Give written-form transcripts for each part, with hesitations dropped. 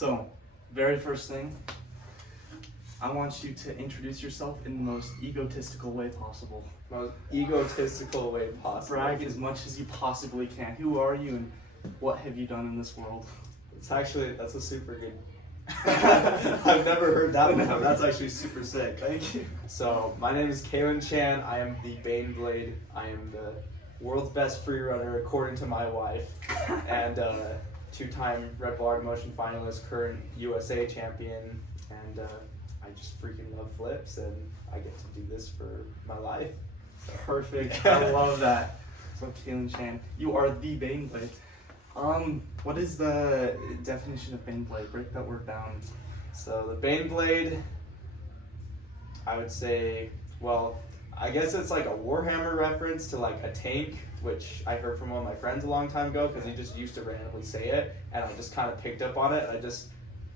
So, very first thing, I want you to introduce yourself in the most egotistical way possible. Most egotistical way possible. Brag as much as you possibly can. Who are you and what have you done in this world? That's a super good. I've never heard that before. That's actually super sick. Thank you. So, my name is Calen Chan. I am the Baneblade. I am the world's best free runner according to my wife. And two-time Red Bull Art Motion finalist, current USA champion. And I just freaking love flips and I get to do this for my life. So. Perfect. I love that. So, Calen Chan, you are the Baneblade. What is the definition of Baneblade? Break that word down. So the Baneblade, I would say, well, I guess it's like a Warhammer reference to like a tank, which I heard from one of my friends a long time ago because he just used to randomly say it, and I just kind of picked up on it. I just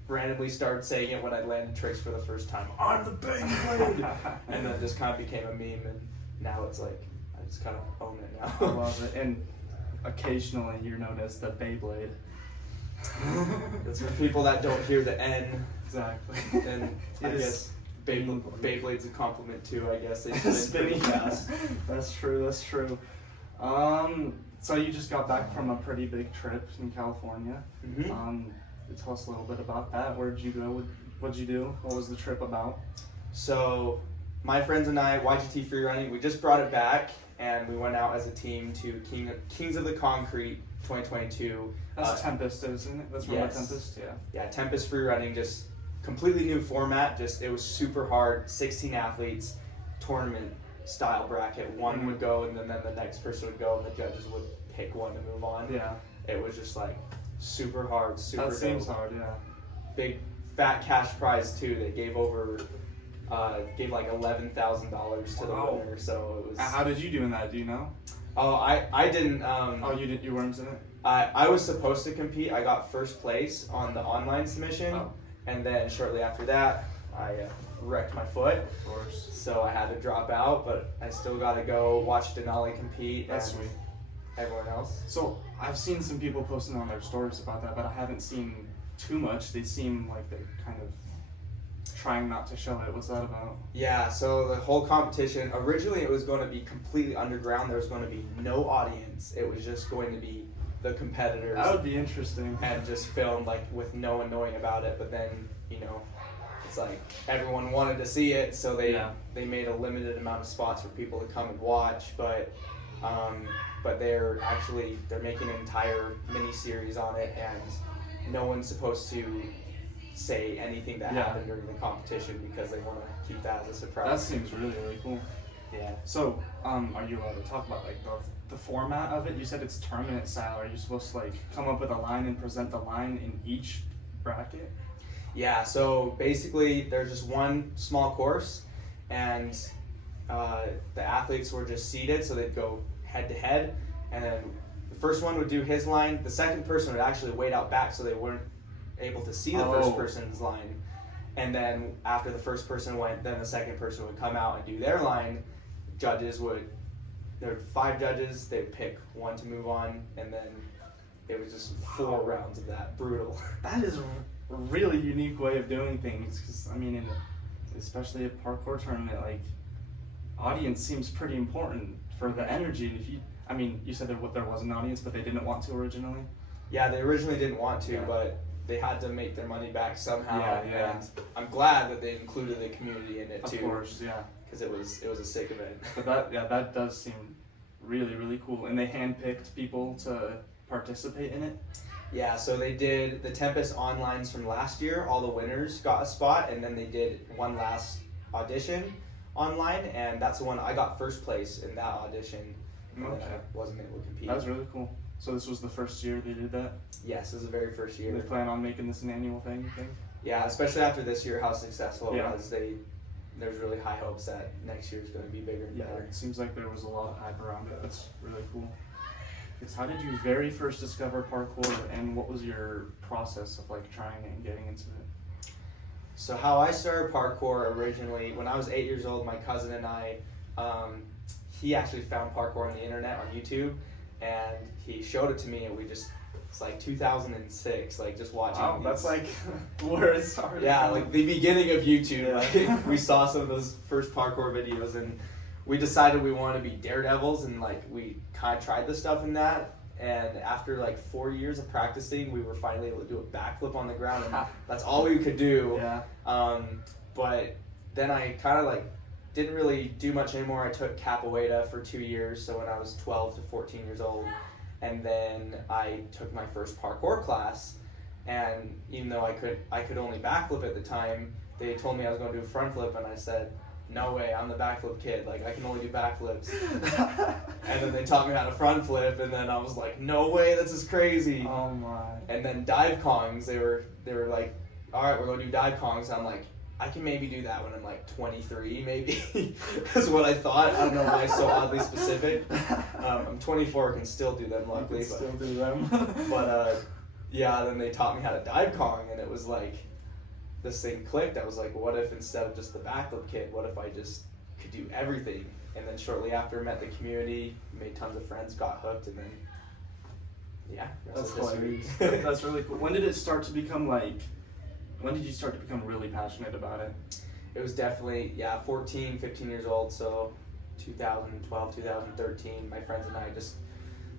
randomly started saying it when I landed tricks for the first time. I'm the Baneblade! And then it just kind of became a meme, and now it's like, I just kind of own it now. I love it. And occasionally you're known as the Beyblade. It's for people that don't hear the N. Exactly. And I guess Beyblade's a compliment too, I guess. They spinning fast. That's true, that's true. So you just got back from a pretty big trip in California. Mm-hmm. Tell us a little bit about that. Where'd you go? What'd you do? What was the trip about? So my friends and I, YGT Free Running, we just brought it back and we went out as a team to Kings of the Concrete 2022. That's Tempest, isn't it? That's yes. Tempest, yeah. Yeah, Tempest Free Running, just completely new format. Just it was super hard. 16 athletes, tournament style bracket. One would go, and then the next person would go, and the judges would pick one to move on. Yeah. It was just like super hard, super. That seems hard, yeah. Big fat cash prize too. They gave like $11,000 to the winner. So it was. How did you do in that? Do you know? Oh, I didn't. You didn't. You weren't in it. I was supposed to compete. I got first place on the online submission, Oh. and then shortly after that, I wrecked my foot. Of course. So I had to drop out, but I still got to go watch Denali compete. That's and sweet. Everyone else. So I've seen some people posting on their stories about that, but I haven't seen too much. They seem like they're kind of trying not to show it. What's that about? Yeah, so the whole competition, originally it was going to be completely underground. There was going to be no audience. It was just going to be the competitors. That would be interesting. And just filmed like with no one knowing about it. But then, it's like everyone wanted to see it, so they made a limited amount of spots for people to come and watch. But they're making an entire mini series on it, and no one's supposed to say anything that happened during the competition because they want to keep that as a surprise. That seems really, really cool. Yeah. So, are you allowed to talk about like the format of it? You said it's tournament style. Are you supposed to like come up with a line and present the line in each bracket? Yeah. So basically, there's just one small course, and the athletes were just seated, so they'd go head to head, and then the first one would do his line. The second person would actually wait out back, so they weren't able to see the first person's line. And then after the first person went, then the second person would come out and do their line. There were 5 judges, they'd pick one to move on, and then it was just 4 rounds of that. Brutal. That is a really unique way of doing things, because I mean, especially a parkour tournament, like, audience seems pretty important for the energy. You said there was an audience, but they didn't want to originally? Yeah, they originally didn't want to, but they had to make their money back somehow. Yeah. And I'm glad that they included the community in it too. Of course, yeah. Because it was a sick event. But that does seem really, really cool. And they handpicked people to participate in it? Yeah, so they did the Tempest Onlines from last year. All the winners got a spot, and then they did one last audition online, and that's the one I got first place in that audition. And Okay. I wasn't able to compete. That was really cool. So this was the first year they did that? Yes, it was the very first year. They plan on making this an annual thing, you think? Yeah, especially after this year, how successful it Yeah. was. There's really high hopes that next year is going to be bigger and Yeah, better. it seems like there was a lot of hype around it. That's really cool. How did you very first discover parkour, and what was your process of like trying it and getting into it? So how I started parkour originally, when I was 8 years old, my cousin and I, he actually found parkour on the internet on YouTube, and he showed it to me, and we just It's like 2006, like just watching. Wow, these- that's like where it started. Yeah, like the beginning of YouTube. Yeah. Like we saw some of those first parkour videos, and we decided we wanted to be daredevils, and like we kind of tried the stuff in that. And after like 4 years of practicing, we were finally able to do a backflip on the ground, and that's all we could do. Yeah. But then I kind of like didn't really do much anymore. I took capoeira for 2 years, so when I was 12 to 14 years old. And then I took my first parkour class, and even though I could only backflip at the time, they told me I was going to do a front flip, and I said, no way, I'm the backflip kid, like I can only do backflips. And then they taught me how to front flip, and then I was like, no way, this is crazy. Oh my. And then dive kongs, they were like, all right, we're going to do dive kongs. And I'm like, I can maybe do that when I'm like 23, maybe. That's what I thought. I don't know why it's so oddly specific. I'm 24, can still do them, luckily. You can still do them. But yeah, then they taught me how to dive kong, and it was like, this thing clicked. I was like, what if instead of just the backflip kid, what if I just could do everything? And then shortly after, met the community, made tons of friends, got hooked, and then, yeah. That's hilarious. hilarious. That's really cool. When did it start to become like, when did you start to become really passionate about it? It was definitely, 14, 15 years old, so 2012, 2013, my friends and I just,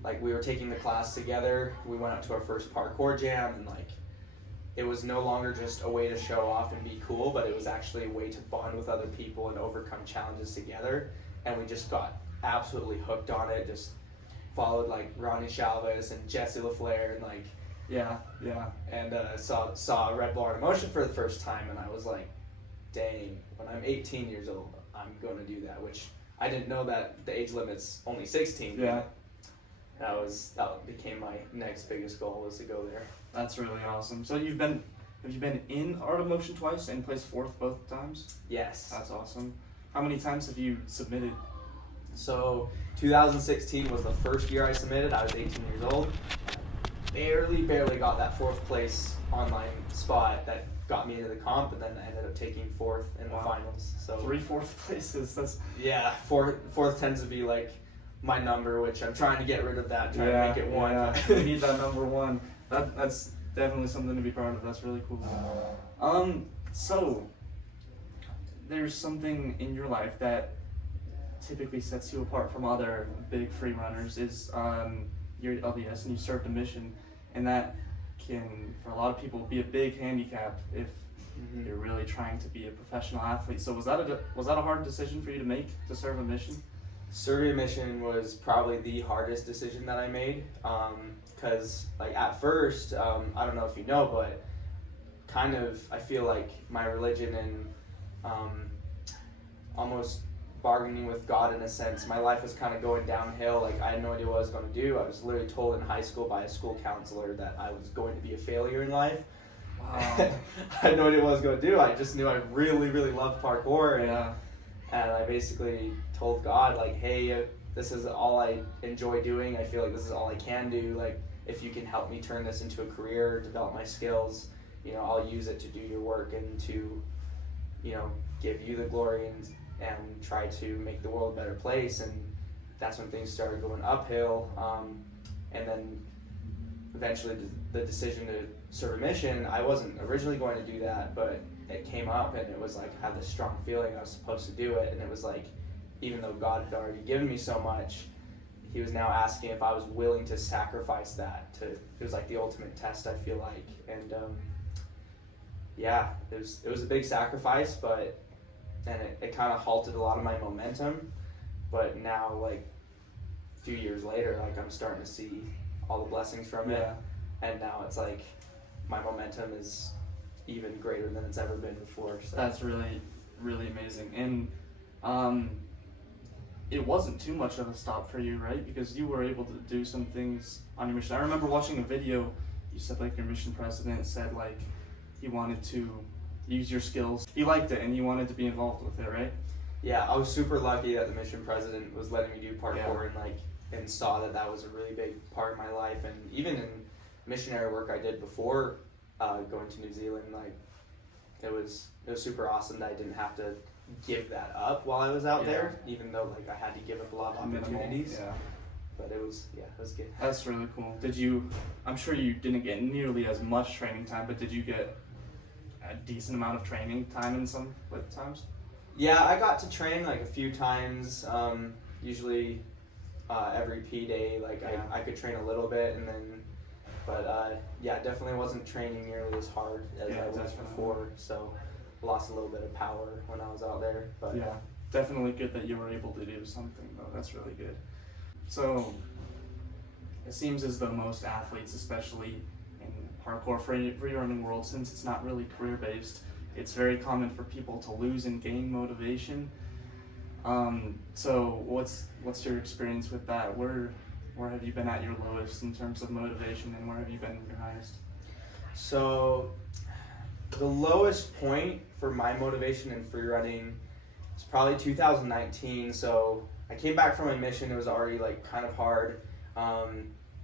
like, we were taking the class together, we went out to our first parkour jam, and like, it was no longer just a way to show off and be cool, but it was actually a way to bond with other people and overcome challenges together, and we just got absolutely hooked on it, just followed like Ronnie Chalves and Jesse LaFleur, and like, Yeah. and saw Red Bull in motion for the first time, and I was like, dang, when I'm 18 years old, I'm going to do that, which I didn't know that the age limit's only 16. Yeah. That became my next biggest goal, was to go there. That's really awesome. So have you been in Art of Motion twice and placed fourth both times? Yes. That's awesome. How many times have you submitted? So 2016 was the first year I submitted. I was 18 years old. Barely got that fourth place online spot that got me into the comp, and then I ended up taking fourth in the finals. So 3 fourth places. That's fourth tends to be like my number, which I'm trying to get rid of that, trying to make it one. Yeah. We need that number one. That's definitely something to be proud of. That's really cool. So there's something in your life that typically sets you apart from other big free runners is your LDS, and you served a mission, and that can, for a lot of people, be a big handicap if you're really trying to be a professional athlete. So was that a hard decision for you to make, to serve a mission? Serving a mission was probably the hardest decision that I made, because like at first, I don't know if you know, but kind of I feel like my religion and almost bargaining with God in a sense, my life was kind of going downhill. Like I had no idea what I was going to do. I was literally told in high school by a school counselor that I was going to be a failure in life. Wow. I had no idea what I was going to do. I just knew I really loved parkour, Yeah. and I basically told God, like, hey, this is all I enjoy doing. I feel like this is all I can do. Like, if you can help me turn this into a career, develop my skills, I'll use it to do your work and to, give you the glory and try to make the world a better place. And that's when things started going uphill. And then eventually the decision to serve a mission, I wasn't originally going to do that, but it came up, and it was like, I had this strong feeling I was supposed to do it. And it was like, even though God had already given me so much, he was now asking if I was willing to sacrifice that. It was like the ultimate test, I feel like. And it was a big sacrifice, and it kind of halted a lot of my momentum. But now, like, a few years later, like, I'm starting to see all the blessings from it. And now it's like my momentum is even greater than it's ever been before. So. That's really amazing. And it wasn't too much of a stop for you, right? Because you were able to do some things on your mission. I remember watching a video, you said like your mission president said like he wanted to use your skills. He liked it and he wanted to be involved with it, right? Yeah, I was super lucky that the mission president was letting me do parkour and saw that was a really big part of my life. And even in missionary work I did before going to New Zealand, like it was super awesome that I didn't have to give that up while I was out there, even though like I had to give up a lot of opportunities. but it was good. That's really cool. I'm sure you didn't get nearly as much training time, but did you get a decent amount of training time in some times? Yeah, I got to train like a few times, usually every P day, like Yeah. I could train a little bit and then, but yeah, definitely wasn't training nearly as hard as Yeah, I was definitely. before, so lost a little bit of power when I was out there, but Yeah, definitely good that you were able to do something though. That's really good. So it seems as though most athletes, especially in parkour free running world, since it's not really career based, it's very common for people to lose and gain motivation. So what's your experience with that? Where have you been at your lowest in terms of motivation, and where have you been your highest? So the lowest point for my motivation in free running is probably 2019. So I came back from my mission. It was already like kind of hard.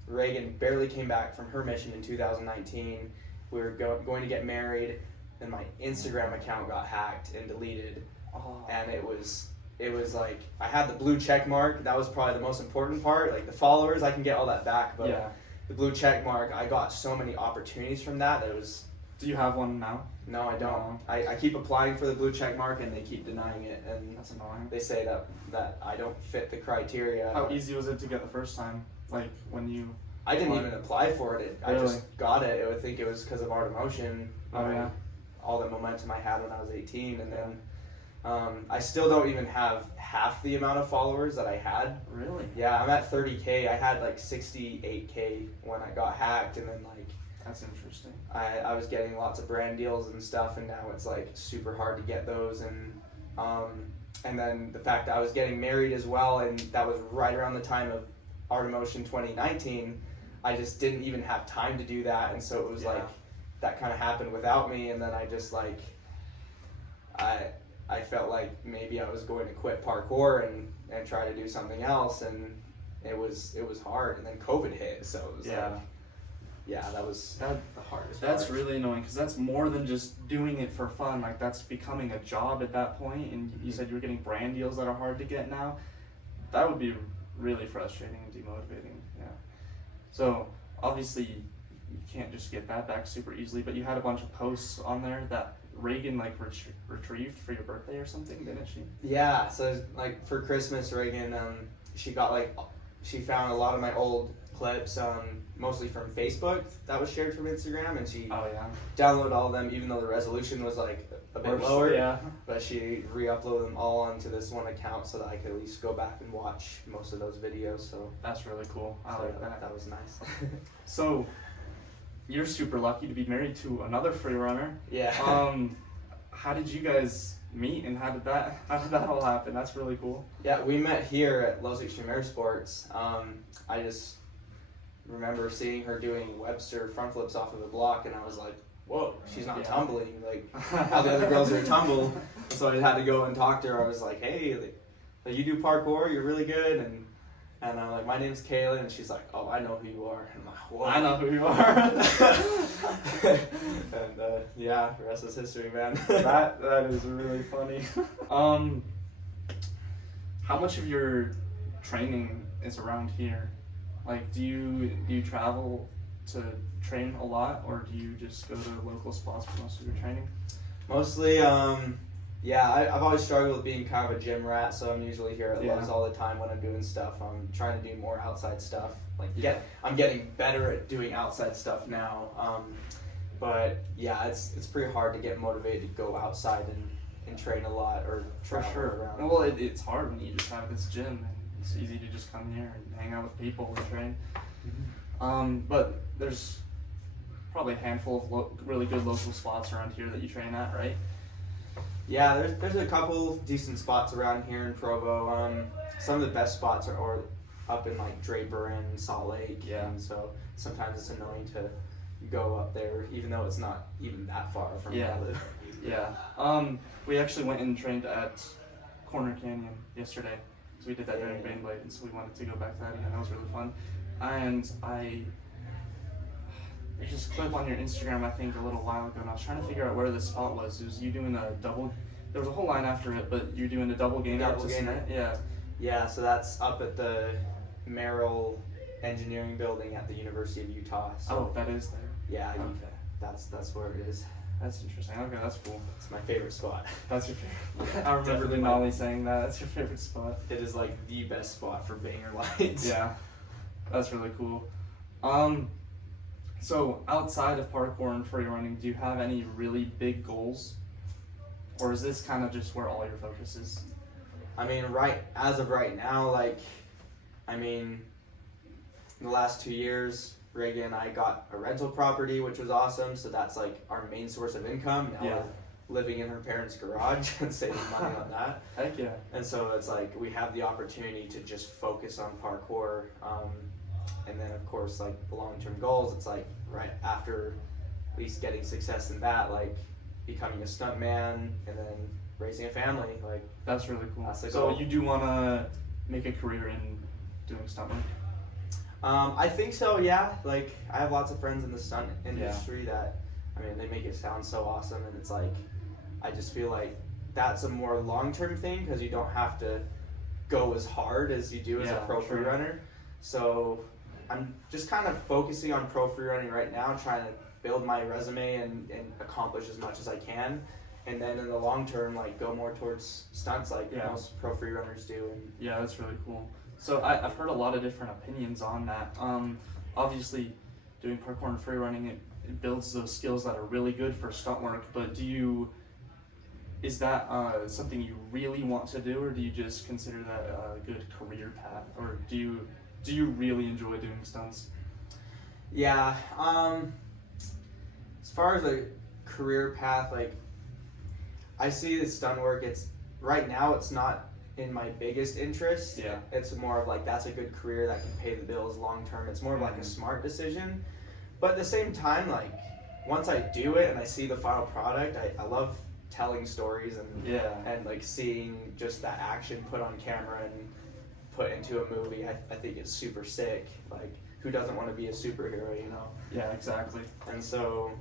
Reagan barely came back from her mission in 2019. We were going to get married, and my Instagram account got hacked and deleted. Oh. And it was like I had the blue check mark. That was probably the most important part. Like the followers, I can get all that back, but Yeah. the blue check mark, I got so many opportunities from that. It was Do you have one now? no, I don't. Oh. I keep applying for the blue check mark and they keep denying it, and That's annoying. they say that I don't fit the criteria. How easy was it to get the first time? Like when you? I didn't even apply for it. I Really? just got it. I would think it was because of Art of Motion. Oh yeah. All the momentum I had when I was 18, and then I still don't even have half the amount of followers that I had. Really? Yeah, I'm at 30K. I had like 68K when I got hacked, and then like That's interesting. I was getting lots of brand deals and stuff, and now it's like super hard to get those, and then the fact that I was getting married as well, and that was right around the time of Art of Motion 2019. I just didn't even have time to do that, and so it was Yeah. like that kind of happened without me, and then I just like I felt like maybe I was going to quit parkour and try to do something else, and it was hard, and then COVID hit, so it was like yeah, that was the hardest That's part. really annoying because that's more than just doing it for fun. Like that's becoming a job at that point. And you said you were getting brand deals that are hard to get now. That would be really frustrating and demotivating. Yeah. So obviously you can't just get that back super easily. But you had a bunch of posts on there that Reagan like retrieved for your birthday or something, didn't she? Yeah, so like for Christmas, Reagan, she found a lot of my old clips, mostly from Facebook that was shared from Instagram, and she Oh yeah. downloaded all of them, even though the resolution was like a bit lower. Yeah. But she re-uploaded them all onto this one account so that I could at least go back and watch most of those videos. So That's really cool. I so like that. That was nice. So you're super lucky to be married to another free runner. Yeah. How did you guys meet, and how did that all happen? That's really cool. Yeah, we met here at Lowe's Extreme Air Sports. I just remember seeing her doing Webster front flips off of the block, and I was like, whoa, she's not Yeah. tumbling like how the other girls are tumble. So I had to go and talk to her. I was like, hey, like, you do parkour, you're really good, and I'm like, my name's Calen, and she's like, oh, I know who you are. And I'm like, what? I know who you are. And yeah, the rest is history, man. that is really funny. How much of your training is around here? Like, do you travel to train a lot, or do you just go to local spots for most of your training? Mostly, yeah, I've always struggled with being kind of a gym rat, so I'm usually here at Yeah. Lowe's all the time when I'm doing stuff. I'm trying to do more outside stuff. I'm getting better at doing outside stuff now. But yeah, it's pretty hard to get motivated to go outside and train a lot or For travel sure. around. Well, it's hard when you just have this gym, and it's easy to just come here and hang out with people and train. But there's probably a handful of really good local spots around here that you train at, right? Yeah, there's a couple decent spots around here in Provo. Some of the best spots are up in like Draper and Salt Lake. Yeah. And so sometimes it's annoying to go up there, even though it's not even that far from where Yeah. I live. Yeah. We actually went and trained at Corner Canyon yesterday. So we did that during Yeah. Baneblade, and so we wanted to go back to that again. That was really fun. And there's this clip on your Instagram, I think, a little while ago, and I was trying to figure out where the spot was. It was you doing a double. There was a whole line after it, but you're doing a double gainer up Double to gainer. cement. Yeah. Yeah, so that's up at the Merrill Engineering Building at the University of Utah. So Oh, that is there. yeah, Okay. that's where it is. That's interesting. Okay, that's cool. It's my favorite spot. That's your favorite. I remember Definitely Denali saying that. That's your favorite spot. It is like the best spot for banger lines. Yeah, that's really cool. So outside of parkour and free running, do you have any really big goals, or is this kind of just where all your focus is? I mean, as of right now, like, I mean, in the last 2 years, Reagan and I got a rental property, which was awesome. So that's like our main source of income. Now Yeah. we're living in her parents' garage and saving money on that. Heck yeah. And so it's like we have the opportunity to just focus on parkour. And then, of course, like the long-term goals, it's like right after at least getting success in that, like becoming a stuntman and then raising a family. Like, That's really cool. That's the So goal. you do want to make a career in doing stunt work? I think so, yeah. Like, I have lots of friends in the stunt industry that, I mean, they make it sound so awesome, and it's like, I just feel like that's a more long-term thing because you don't have to go as hard as you do as a Yeah, pro sure. free runner. So I'm just kind of focusing on pro free running right now, trying to build my resume and accomplish as much as I can. And then in the long term, like, go more towards stunts like Yeah. most pro free runners do. And Yeah, that's really cool. So I've heard a lot of different opinions on that. Obviously, doing parkour and free running, it builds those skills that are really good for stunt work. But is that something you really want to do, or do you just consider that a good career path, or do you really enjoy doing stunts? yeah, as far as a career path, like, I see the stunt work, right now it's not in my biggest interest. Yeah. It's more of like, that's a good career that can pay the bills long term. It's more of like a Mhm. smart decision. But at the same time, like, once I do it and I see the final product, I love telling stories Yeah. and like seeing just that action put on camera and put into a movie. I think it's super sick. Like, who doesn't want to be a superhero, you know? Yeah, exactly. And so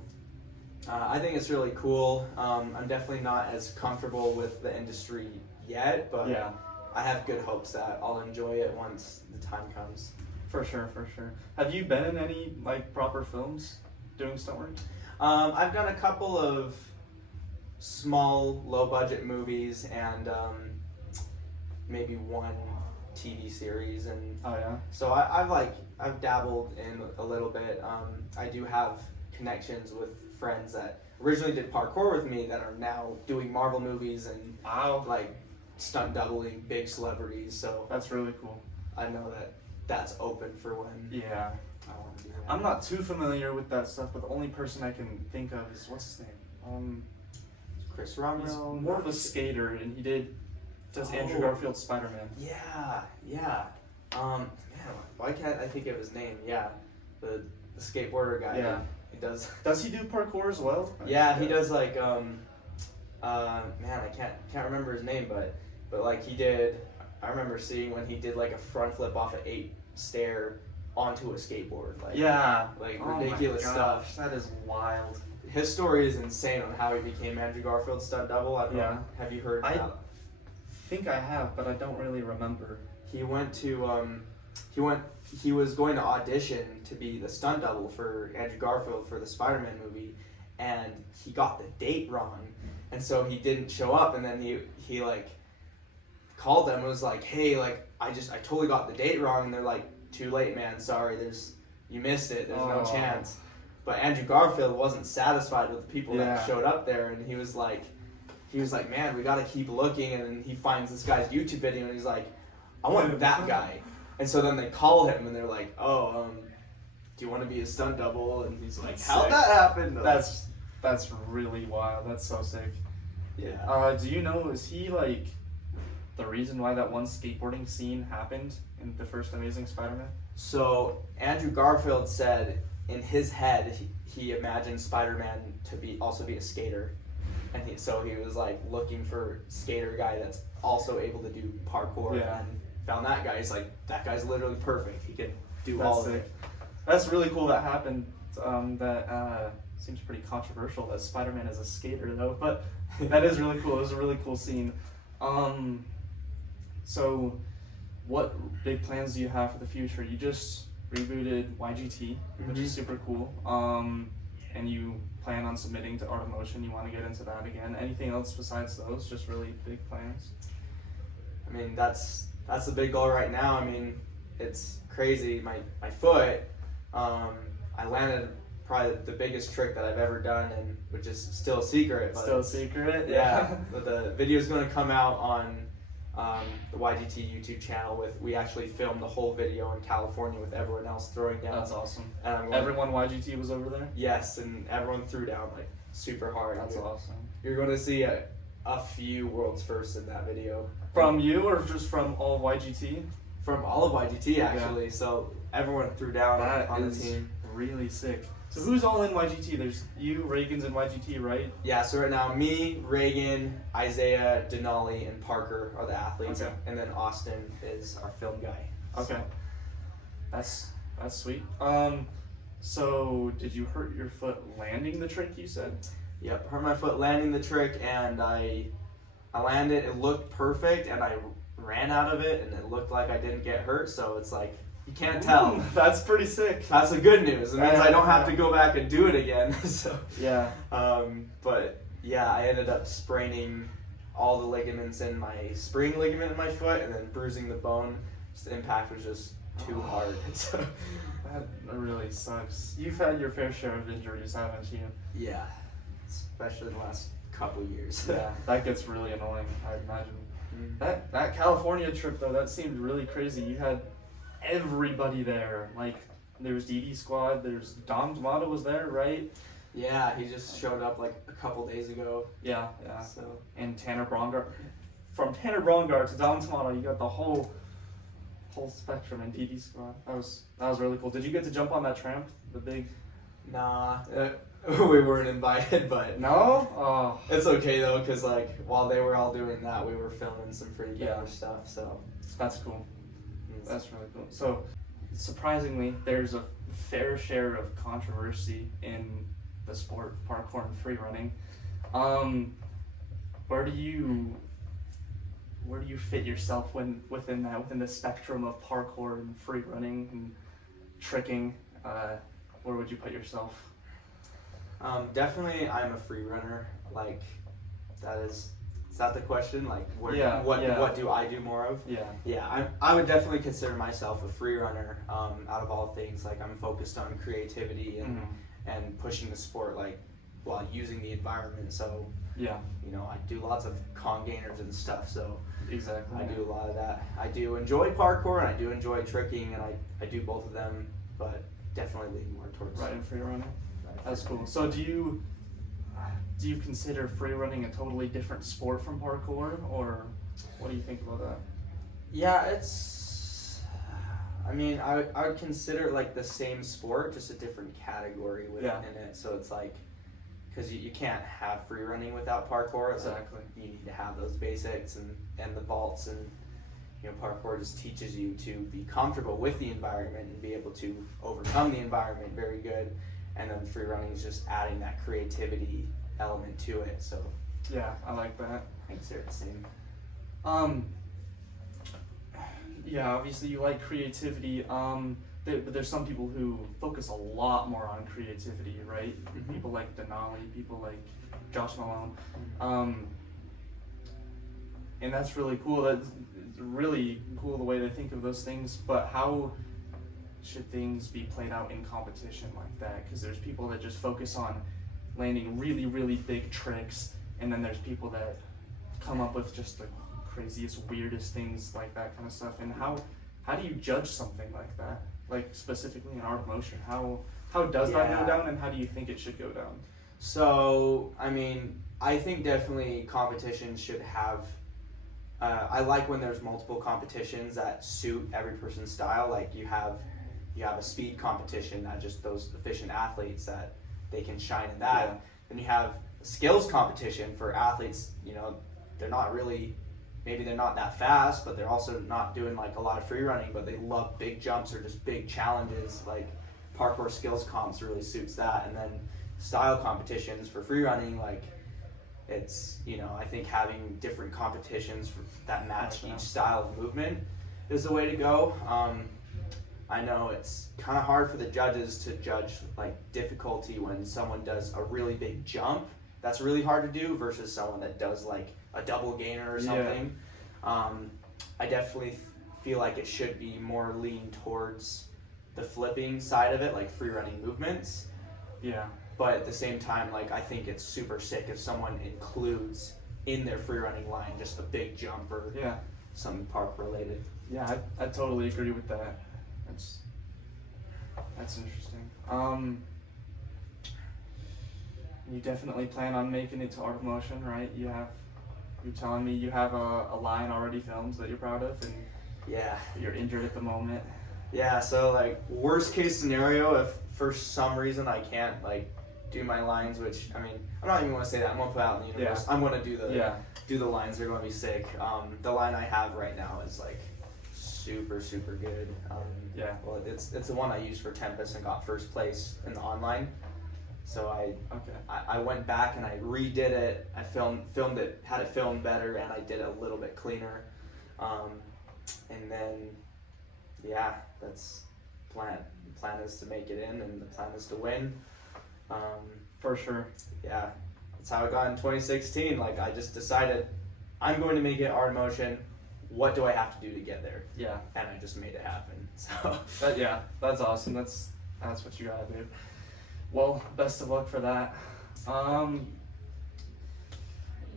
I think it's really cool. I'm definitely not as comfortable with the industry yet, but Yeah, I have good hopes that I'll enjoy it once the time comes. for sure, for sure. Have you been in any like proper films doing stunt work? I've done a couple of small, low-budget movies and maybe one TV series, and Oh yeah. so I've dabbled in a little bit. I do have connections with friends that originally did parkour with me that are now doing Marvel movies and Wow. like stunt doubling big celebrities. So That's really cool. I know that that's open for when Yeah. I want to do that. I'm not too familiar with that stuff, but the only person I can think of is what's his name? Chris He's Romero. more of a skater, and he does Andrew Oh. Garfield's Spider-Man. Yeah. Man, why can't I think of his name? Yeah, the skateboarder guy. Yeah. He does. Does he do parkour as well? Yeah, he does like man, I can't remember his name, but like he did. I remember seeing when he did like a front flip off an 8 stair onto a skateboard. Like, Yeah. like Oh my ridiculous gosh, stuff. That is wild. His story is insane on how he became Andrew Garfield's stunt double. I don't Yeah. know. Have you heard I about? think I have, but I don't really remember. He went to he was going to audition to be the stunt double for Andrew Garfield for the Spider-Man movie, and he got the date wrong, and so he didn't show up. And then he like called them and was like, hey, like I totally got the date wrong, and they're like, too late, man, sorry, you missed it, there's no Oh. chance. But Andrew Garfield wasn't satisfied with the people Yeah. that showed up there, and he was like, man, we gotta keep looking. And then he finds this guy's YouTube video, and he's like, I want that guy. And so then they call him, and they're like, do you want to be a stunt double? And he's like, That's how'd sick. that happen? That's really wild. That's so sick. Yeah. Do you know, is he like the reason why that one skateboarding scene happened in the first Amazing Spider-Man? So Andrew Garfield said in his head he imagined Spider-Man to also be a skater, and so he was like looking for skater guy that's also able to do parkour. Yeah. And found that guy. He's like, that guy's literally perfect. He can do That's all of sick. it. That's really cool that happened. That seems pretty controversial that Spider-Man is a skater though, but that is really cool. It was a really cool scene. So what big plans do you have for the future? You just rebooted YGT, which is super cool. And you plan on submitting to Art of Motion. You want to get into that again. Anything else besides those? Just really big plans? I mean, that's the big goal right now. I mean, it's crazy. My foot, I landed probably the biggest trick that I've ever done, and which is still a secret. But Still a secret? yeah. But the video is going to come out on the YGT YouTube channel. We actually filmed the whole video in California with everyone else throwing down. That's awesome. And I'm going, Everyone YGT was over there? yes, and everyone threw down like super hard. That's awesome. You're going to see a few world's firsts in that video. From you or just from all of YGT? From all of YGT actually. So everyone threw down That on the is team. really sick. So who's all in YGT? There's you, Reagan's in YGT, right? Yeah, so right now me, Reagan, Isaiah, Denali, and Parker are the athletes, Okay. and then Austin is our film guy. Okay. That's sweet. So did you hurt your foot landing the trick you said? Yep, hurt my foot landing the trick, and I landed. It looked perfect, and I ran out of it, and it looked like I didn't get hurt. So it's like you can't tell. Ooh, that's pretty sick. That's the good news. It means I don't have to go back and do it again. So Yeah. but yeah, I ended up spraining all the ligaments in my spring ligament in my foot, and then bruising the bone. Just the impact was just too hard. So That really sucks. You've had your fair share of injuries, haven't you? yeah, especially in the last couple years. Yeah, that gets really annoying, I imagine. Mm. That California trip though, that seemed really crazy. You had everybody there. Like there was DD Squad, there's Dom D'Amato was there, right? Yeah, he just showed up like a couple days ago. Yeah. So And Tanner Brongard. From Tanner Brongard to Dom D'Amato, you got the whole spectrum in DD Squad. That was really cool. Did you get to jump on that tramp? The big nah, we weren't invited, but No? Oh. it's okay though, cause like while they were all doing that, we were filming some pretty Yeah. killer stuff. So That's cool. That's really cool. So, surprisingly, there's a fair share of controversy in the sport, parkour and free running. Where do you fit yourself within the spectrum of parkour and free running and tricking? Where would you put yourself? definitely, I'm a free runner. Like is that the question? Like what do I do more of? Yeah. Yeah, I would definitely consider myself a free runner. Out of all things, like I'm focused on creativity and pushing the sport, like while using the environment. So Yeah. you know, I do lots of con gainers and stuff. So Exactly. I do a lot of that. I do enjoy parkour and I do enjoy tricking, and I do both of them, but definitely lean more towards Right in free running. right That's free cool. So do you consider free running a totally different sport from parkour, or what do you think about that? Yeah, it's. I mean, I would consider it like the same sport, just a different category within it. So it's like, because you can't have free running without parkour. It's Exactly. like you need to have those basics and the vaults, and you know, parkour just teaches you to be comfortable with the environment and be able to overcome the environment very good. And then free running is just adding that creativity element to it. So Yeah, I like that. I consider it the same. Yeah, obviously you like creativity. But there's some people who focus a lot more on creativity, right? Mhm. People like Denali, people like Josh Malone, and that's really cool. That's really cool the way they think of those things. But how should things be played out in competition like that? Because there's people that just focus on landing really, really big tricks, and then there's people that come up with just the craziest, weirdest things like that kind of stuff. And how do you judge something like that? Like specifically in Art of Motion, how does that go down, and how do you think it should go down? So, I mean, I think definitely competitions should have. I like when there's multiple competitions that suit every person's style. Like you have a speed competition that just those efficient athletes that they can shine in that. Yeah. Then you have a skills competition for athletes. You know, they're not really. Maybe they're not that fast, but they're also not doing like a lot of free running, but they love big jumps or just big challenges. Like parkour skills comps really suits that. And then style competitions for free running, like it's, you know, I think having different competitions that match each style of movement is the way to go. I know it's kind of hard for the judges to judge like difficulty when someone does a really big jump. That's really hard to do versus someone that does like a double gainer or something. I definitely feel like it should be more lean towards the flipping side of it, like free running movements. Yeah. But at the same time, like I think it's super sick if someone includes in their free running line just a big jump or something park related. Yeah, I totally agree with that. That's interesting. You definitely plan on making it to Art of Motion, right? You're telling me you have a line already filmed that you're proud of, and you're injured at the moment. Yeah, so like worst case scenario, if for some reason I can't like do my lines, which I mean I'm not even gonna say that, I'm gonna put out in the universe. I'm gonna do the lines, they're gonna be sick. The line I have right now is like super good. Well, it's the one I used for Tempest and got first place in the online. So I went back and I redid it. I filmed it, had it filmed better, and I did it a little bit cleaner. And then that's plan. The plan is to make it in, and the plan is to win. For sure. Yeah, that's how it got in 2016. Like I just decided I'm going to make it Art of Motion. What do I have to do to get there? Yeah. And I just made it happen. So that's awesome. That's what you gotta do. Well, best of luck for that.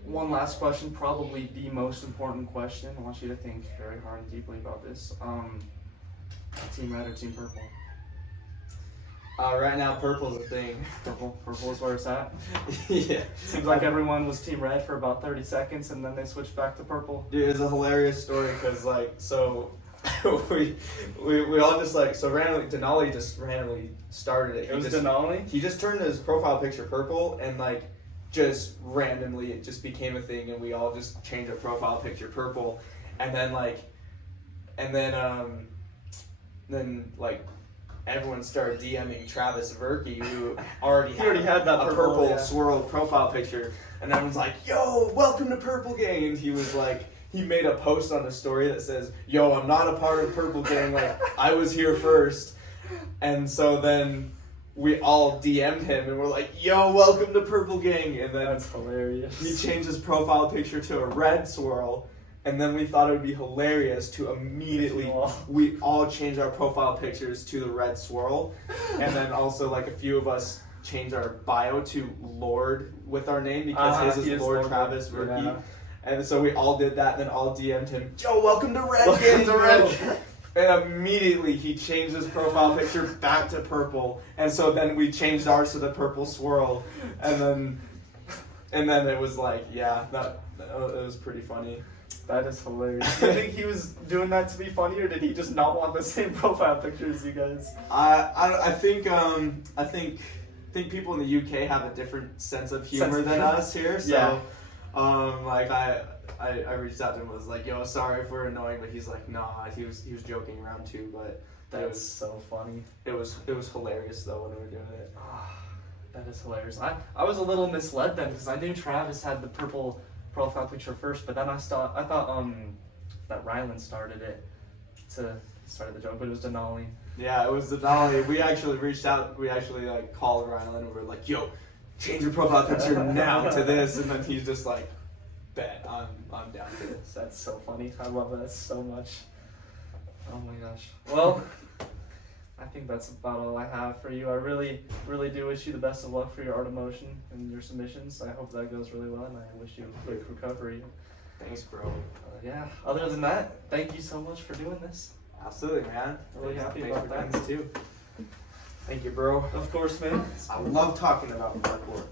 One last question, probably the most important question. I want you to think very hard and deeply about this. Team Red or Team Purple? Right now, purple's a thing. Purple is where it's at. Yeah. Seems like everyone was Team Red for about 30 seconds, and then they switched back to purple. Dude, it's a hilarious story because we all just randomly, Denali just randomly started it. It was Denali? He just turned his profile picture purple and just randomly it just became a thing, and we all just changed our profile picture purple, and then everyone started DMing Travis Verke, who already had that purple swirled profile picture, and everyone's like, "Yo, welcome to Purple Gang," and he was like, he made a post on the story that says, "Yo, I'm not a part of Purple Gang, like I was here first," and so then we all DM'd him and we're like, "Yo, welcome to Purple Gang," and then that's hilarious. He changed his profile picture to a red swirl. And then we thought it would be hilarious to immediately, we all changed our profile pictures to the red swirl. And then also a few of us changed our bio to Lord with our name because his is Lord Travis Verke. Yeah. And so we all did that, and then all DM'd him, "Yo, welcome to Red Gang." And immediately he changed his profile picture back to purple. And so then we changed ours to the purple swirl. And then it was it was pretty funny. That is hilarious. Do you think he was doing that to be funny, or did he just not want the same profile picture as you guys? I think people in the UK have a different sense of humor than us here. So I reached out to him and was like, "Yo, sorry if we're annoying," but he's like, "Nah." He was joking around too, but that's so funny. It was hilarious though when we were doing it. That is hilarious. I was a little misled then because I knew Travis had the purple profile picture first, but then I thought that Rylan started the joke, but it was Denali. Yeah, it was Denali. We actually reached out. We actually called Rylan and we were like, "Yo, change your profile picture now to this," and then he's just like, "Bet, I'm down to this." That's so funny. I love that so much. Oh my gosh. Well, I think that's about all I have for you. I really, really do wish you the best of luck for your Art of Motion and your submissions. I hope that goes really well, and I wish you a quick recovery. Thanks, bro. Other than that, thank you so much for doing this. Absolutely, man. Really happy about that. Thanks too. Thank you, bro. Of course, man. I love talking about parkour.